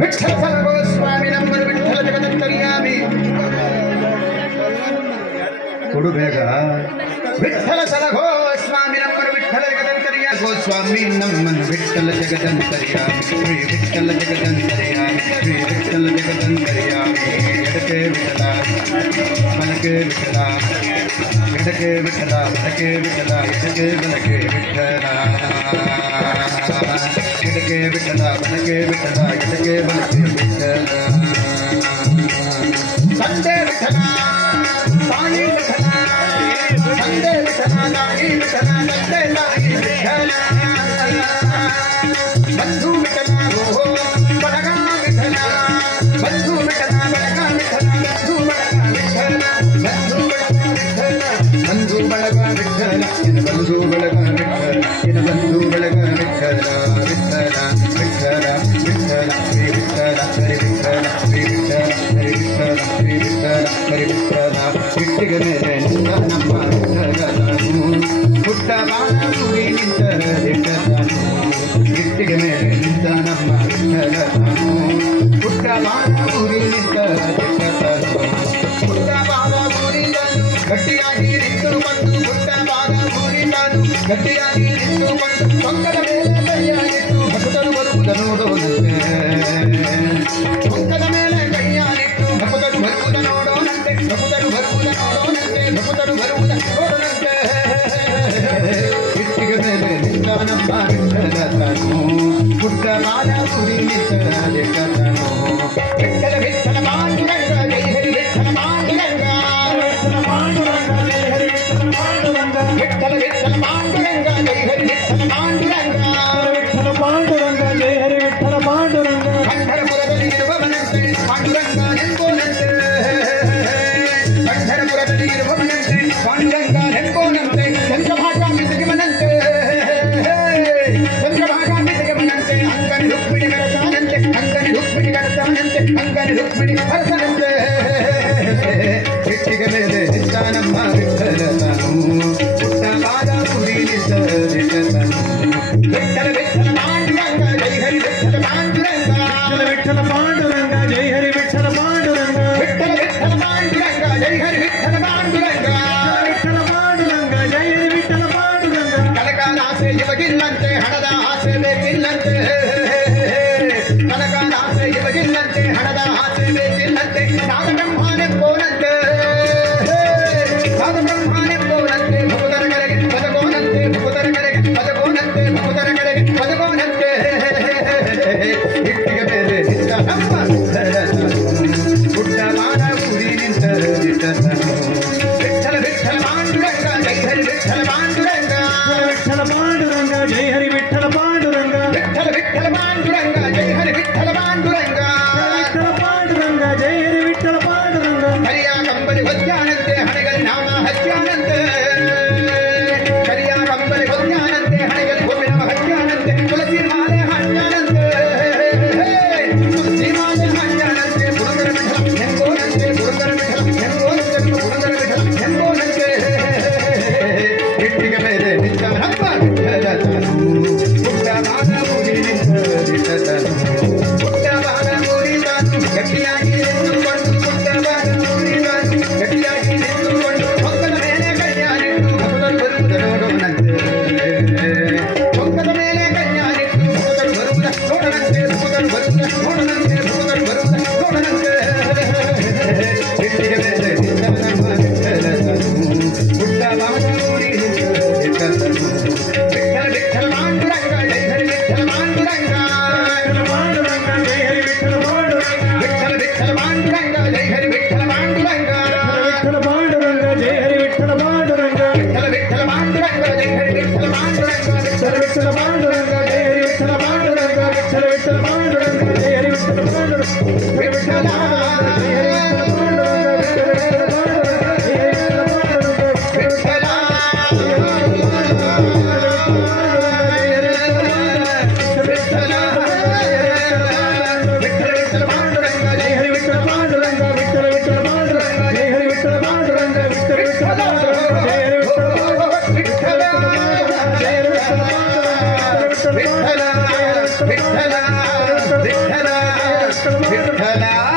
विठ्ठल सर्व स्वामी number Vitthal जगदंतर्यामी कोडू बेगा विठ्ठल सलगो स्वामी number Vitthal जगदंतर्या गो स्वामी नमन विठ्ठल जगदंतर्यामी श्री विठ्ठल जगदंतर्यामी श्री विठ्ठल जगदंतर्यामी एडके विठला मनके विठला एडके विठला मनके विठला एडके मनके विठला एडके विठला मनके विठला एडके मनके विठला संदे विठला साई विठला संदे विठला साई विठला संदे साई विठला बंधु विठला हो बड़गा विठला बंधु विठला बड़गा विठला बंधु बड़गा विठला बंधु बड़गा विठला इन बंधु बड़गा विठला इन बंधु बड़गा विठला विठला विठला विठला श्री विठला श्री विठला श्री विठला श्री विठला श्री विठला श्री विठला विठ्ठिगने ನಮ್ಮ ವಿಠಲನು ಪುಟ್ಟ ಬಾಣೂರಿ ನಿಂತರದಿಟ್ಟನು ವಿಟ್ಟಿಗೆ ಮೇಲೆ ನಿಂತ ನಮ್ಮ ವಿಠಲನು ಪುಟ್ಟ ಬಾಣೂರಿ ನಿಂತರದಿಟ್ಟನು ಪುಟ್ಟ ಬಾಣೂರಿದನು ಗಟ್ಟಿಯಾಗಿ ನಿಂತು ಬಂದು ಪುಟ್ಟ ಬಾಣೂರಿದನು ಗಟ್ಟಿಯಾಗಿ ನಿಂತು ಬಂದು ಪಂಕದ ಮೇಲೆ ಕೈಯಾಗಿಟ್ಟು ಭಕ್ತರು ಬರುವುದ ನೋಡೋನಂತೆ ಪಂಕದ ಮೇಲೆ ಕೈಯಾಗಿಟ್ಟು ಭಕ್ತರು ಬರುವುದ ನೋಡೋನಂತೆ ಭಕ್ತರು ಬರುವುದ ನೋಡೋನಂತೆ ಭಕ್ತರು ಬರುವುದ ನೋಡೋನಂತೆ ಇಟ್ಟಿಗೆ ಮೇಲೆ ನಿಂತ ನಮ್ಮ ವಿಠಲನು ಪುಟ್ಟ ಬಾಣೂರಿ ನಿಂತರದಿಟ್ಟನು ವಿಠಲ ವಿಠಲ ಪಾಂಡುರಂಗ ಜೈ ಹರಿ ವಿಠಲ ಪಾಂಡುರಂಗ ವಿಠಲ ವಿಠಲ ಪಾಂಡುರಂಗ ಜೈ ಹರಿ ವಿಠಲ ಪಾಂಡುರಂಗ ವಿಠಲ ಪಾಂಡುರಂಗ ಜೈ ಹರಿ ವಿಠಲ ಪಾಂಡುರಂಗ ಪಂಢರಪುರದಲ್ಲಿ ಇರುವವನಂತೆ ಪಾಂಡುರಂಗ ಎಂಬೋನಂತೆ ಪಂಢರಪುರದಲ್ಲಿ ಇರುವವನಂತೆ ಪಾಂಡುರಂಗ ಎಂಬೋನಂತೆ ಚಂದ್ರಭಾಗಾಂಬಿತೆಗೆ ಮನಂತೆ ಚಂದ್ರಭಾಗಾಂಬಿತೆಗೆ ಮನಂತೆ ಅಂಗನಿ ರುಕ್ಮಿಣಿ ಕರತಾನಂತೆ ಅಂಗನಿ ರುಕ್ಮಿಣಿ ಕರತಾನಂತೆ ಅಂಗನಿ ರುಕ್ಮಿಣಿ ಭರತನಂತೆ ಇಟ್ಟಿಗೆ ಮೇಲೆ ನಿಂತ ನಮ್ಮ ವಿಠಲನು ಪುಟ್ಟ ಬಾಣೂರಿ ನಿಂತರದಿಟ್ಟನು ವಿಠಲ ವಿಠಲ ಪಾಂಡುರಂಗ ಜೈ ಹರಿ ವಿಠಲ ಪಾಂಡುರಂಗ ವಿಠಲ ಪಾಂಡುರಂಗ ಜೈ ಹರಿ ವಿಠಲ ಪಾಂಡುರಂಗ ವಿಠಲ ವಿಠಲ ಪಾಂಡುರಂಗ ಜೈ ಹರಿ ವಿಠಲ ಪಾಂಡುರಂಗ ವಿಠಲ ಪಾಂಡುರಂಗ ಜೈ ಹರಿ ವಿಠಲ ಪಾಂಡುರಂಗ ಕನಕದ ಆಸೆ ಇವಗಿಲ್ಲಂತೆ ಹಣದ ಆಸೆ ಬೇಕಿಲ್ಲಂತೆ ಕನಕದ ಆಸೆ ಇವಗಿಲ್ಲಂತೆ ಹಣದ ಆಸೆ ಬೇಕಿಲ್ಲಂತೆ ನಾಗಬ್ರಹ್ಮನೆಂಬೋನಂತೆ ನಾಗಬ್ರಹ್ಮನೆಂಬೋನಂತೆ ಭಕ್ತರ ಕರೆಗೆ ಬದಗೋನಂತೆ ಭಕ್ತರ ಕರೆಗೆ ಬದಗೋನಂತೆ ಭಕ್ತರ ಕರೆಗೆ ಬದಗೋನಂತೆ ಇಟ್ಟಿಗೆ ಮೇಲೆ ನಿಂತ ನಮ್ಮ ವಿಠಲನು ಪುಟ್ಟ ಬಾಣೂರಿ ನಿಂತರದಿಟ್ಟನು ವಿಠಲ ವಿಠಲ ಪಾಂಡುರಂಗ ಜೈ ಹರಿ ವಿಠಲ ಪಾಂಡುರಂಗ ವಿಠಲ ಪಾಂಡುರಂಗ ಜೈ ಹರಿ ವಿಠಲ ಪಾಂಡುರಂಗ ವಿಠಲ ವಿಠಲ ಪಾಂಡುರಂಗ ಜೈ ಹರಿ ವಿಠಲ ಪಾಂಡುರಂಗ ವಿಠಲ ಪಾಂಡುರಂಗ ಜೈ ಹರಿ ವಿಠಲ ಪಾಂಡುರಂಗ ಹರಿಯ ಕಂಬಲಿ ಹೊಜ್ಜಾನಂತೆ ಹಣೆಗಲಿ ನಾಮ ಹಜ್ಜಾನಂತೆ ಹರಿಯ ಕಂಬಲಿ ಹೊಜ್ಜಾನಂತೆ ಹಣೆಗಲಿ ಗೋಪಿನವ ಹಜ್ಜಾನಂತೆ ತುಳಸಿ ಮಾಲೆ ಹಜ್ಜಾನಂತೆ ತುಳಸಿ ಮಾಲೆ ಹಜ್ಜಾನಂತೆ ಪುರಂದರ ವಿಠಲ ಹೆಂಗೋನಂತೆ ಪುರಂದರ ವಿಠಲ ಹೆಂಗೋನಂತೆ ಪುರಂದರ ವಿಠಲ ಹೆಂಗೋನಂತೆ ಇಟ್ಟಿಗೆ ಮೇಲೆ ನಿಂತ ನಮ್ಮ ವಿಠಲನು ಪುಟ್ಟ ಬಾಣೂರಿ ನಿಂತರದಿಟ್ಟನು ಪುಟ್ಟ ಬಾಣೂರಿದನು ಗಟ್ಟಿಯಾಗಿ ನಿಂತುಕೊಂಡು ಪುಟ್ಟ ಬಾಣೂರಿದನು ಗಟ್ಟಿಯಾಗಿ ನಿಂತುಕೊಂಡು ಪಂಕದ ಮೇಲೆ ಕೈಯಾಗಿಟ್ಟು ಭಕ್ತರು ಬರುವುದ ನೋಡೋನಂತೆ ಪಂಕದ ಮೇಲೆ ಕೈಯಾಗಿಟ್ಟು ಭಕ್ತರು ಬರುವುದ ನೋಡೋಣಂತೆ ಭಕ್ತರು ಬರುವುದ ನೋಡೋಣಂತೆ ಭಕ್ತರು ಬರುವುದ ನೋಡೋಣಂತೆ ಇಟ್ಟಿಗೆ ಮೇಲೆ ನಿಂತ ನಮ್ಮ ವಿಠಲನು ಪುಟ್ಟ ಬಾಣೂರಿ ನಿಂತರದಿಟ್ಟನು ವಿಠಲ ವಿಠಲ ಪಾಂಡುರಂಗ ಜೈ ಹರಿ ವಿಠಲ ಪಾಂಡುರಂಗ ವಿಠಲ ವಿಠಲ ಪಾಂಡುರಂಗ ಜೈ ಹರಿ ವಿಠಲ ಪಾಂಡುರಂಗ ವಿಠಲ ಪಾಂಡುರಂಗ ಜೈ ಹರಿ ವಿಠಲ ಪಾಂಡುರಂಗ ವಿಠಲ ವಿಠಲ ಪಾಂಡುರಂಗ ಜೈ ಹರಿ ವಿಠಲ ಪಾಂಡುರಂಗ ವಿಠಲ ವಿಠಲ ಪಾಂಡುರಂಗ ಜೈ ಹರಿ ವಿಠಲ ಪಾಂಡುರಂಗ ವಿಠಲ ವಿಠಲ ಪಾಂಡುರಂಗ ಜೈ ಹರಿ ವಿಠಲ ಪಾಂಡುರಂಗ ವಿಠಲ विठ्ठला